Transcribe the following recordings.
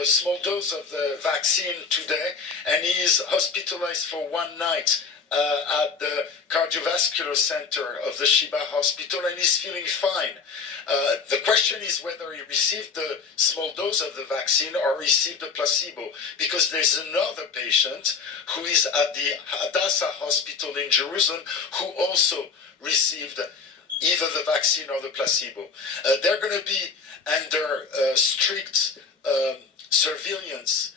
a small dose of the vaccine today, and he is hospitalized for one night at the cardiovascular center of the Sheba Hospital, and he's feeling fine. The question is whether he received the small dose of the vaccine or received a placebo, because there's another patient who is at the Hadassah Hospital in Jerusalem who also received either the vaccine or the placebo. They're going to be under strict surveillance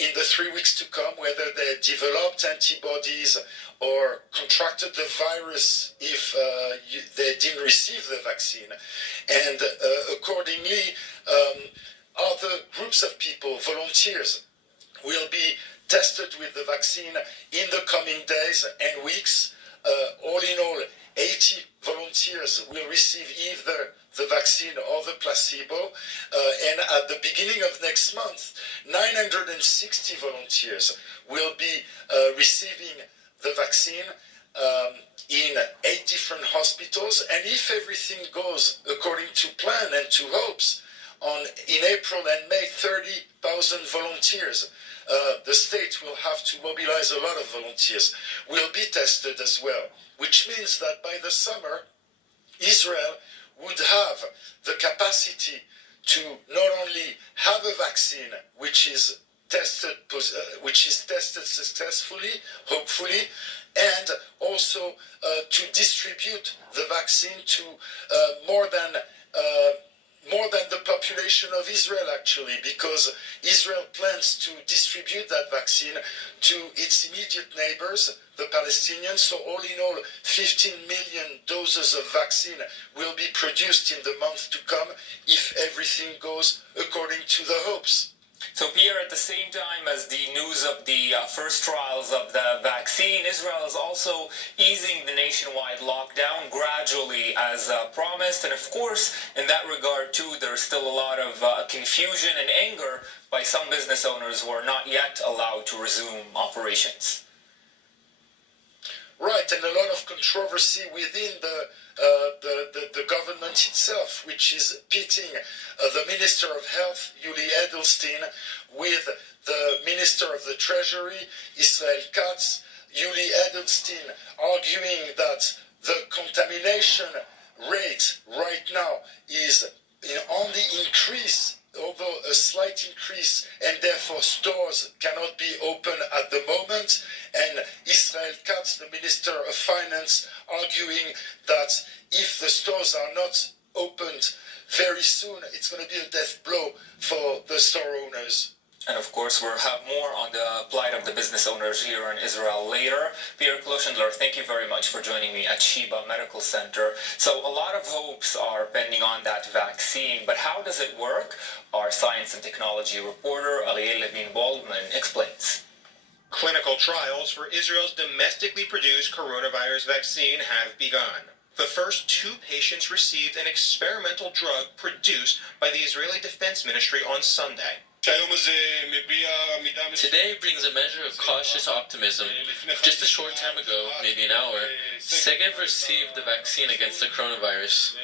in the 3 weeks to come, whether they developed antibodies or contracted the virus if they didn't receive the vaccine. And accordingly, other groups of people, volunteers, will be tested with the vaccine in the coming days and weeks. All in all, 80 volunteers will receive either the vaccine or the placebo, and at the beginning of next month, 960 volunteers will be receiving the vaccine in 8 different hospitals, and if everything goes according to plan and to hopes, in April and May, 30,000 volunteers. The state will have to mobilize a lot of volunteers, will be tested as well, which means that by the summer, Israel would have the capacity to not only have a vaccine which is tested successfully, hopefully, and also to distribute the vaccine to more than the population of Israel, actually, because Israel plans to distribute that vaccine to its immediate neighbors, the Palestinians. So all in all, 15 million doses of vaccine will be produced in the month to come if everything goes according to the hopes. So, Pierre, at the same time as the news of the first trials of the vaccine, Israel is also easing the nationwide lockdown gradually as promised. And of course, in that regard, too, there's still a lot of confusion and anger by some business owners who are not yet allowed to resume operations. Right, and a lot of controversy within the government itself, which is pitting the Minister of Health, Yuli Edelstein, with the Minister of the Treasury, Israel Katz. Yuli Edelstein arguing that the contamination rate right now is on the increase, although a slight increase, and therefore stores cannot be open at the moment. And Israel Katz, the Minister of Finance, arguing that if the stores are not opened very soon, it's going to be a death blow for the store owners. And of course, we'll have more on the plight of the business owners here in Israel later. Pierre Kloschendler, thank you very much for joining me at Sheba Medical Center. So a lot of hopes are pending on that vaccine, but how does it work? Our science and technology reporter, Ariel Levin-Baldwin, explains. Clinical trials for Israel's domestically produced coronavirus vaccine have begun. The first 2 patients received an experimental drug produced by the Israeli Defense Ministry on Sunday. Today brings a measure of cautious optimism. Just a short time ago, maybe an hour, Segev received the vaccine against the coronavirus.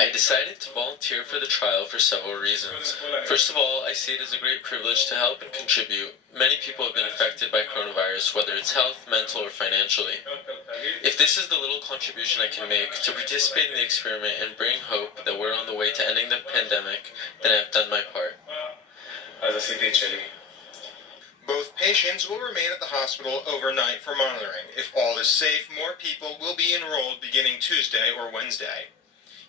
I decided to volunteer for the trial for several reasons. First of all, I see it as a great privilege to help and contribute. Many people have been affected by coronavirus, whether it's health, mental, or financially. If this is the little contribution I can make to participate in the experiment and bring hope that we're on the way to ending the pandemic, then I've done my part. Both patients will remain at the hospital overnight for monitoring. If all is safe, more people will be enrolled beginning Tuesday or Wednesday.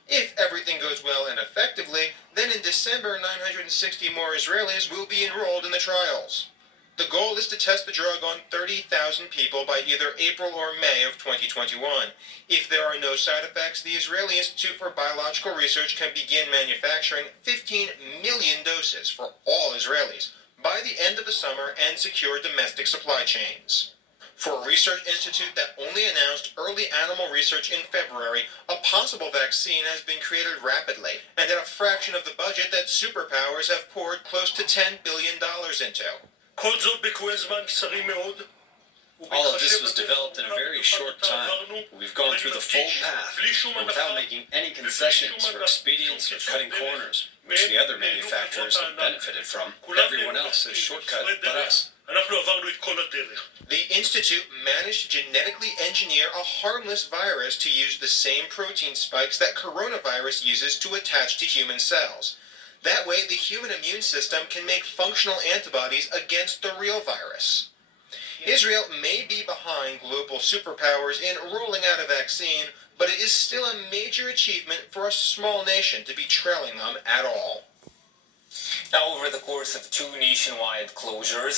If everything goes well and effectively, then in December, 960 more Israelis will be enrolled in the trials. The goal is to test the drug on 30,000 people by either April or May of 2021. If there are no side effects, the Israeli Institute for Biological Research can begin manufacturing 15 million doses for all Israelis by the end of the summer and secure domestic supply chains. For a research institute that only announced early animal research in February, a possible vaccine has been created rapidly and at a fraction of the budget that superpowers have poured close to $10 billion into. כל זאת בקבועי זמן קצרים מאוד, All of this was developed in a very short time. We've gone through the full path, and without making any concessions for expedience or cutting corners, which the other manufacturers have benefited from. Everyone else has shortcut but us. The Institute managed to genetically engineer a harmless virus to use the same protein spikes that coronavirus uses to attach to human cells. That way, the human immune system can make functional antibodies against the real virus. Israel may be behind global superpowers in rolling out a vaccine, but it is still a major achievement for a small nation to be trailing them at all. Now, over the course of 2 nationwide closures,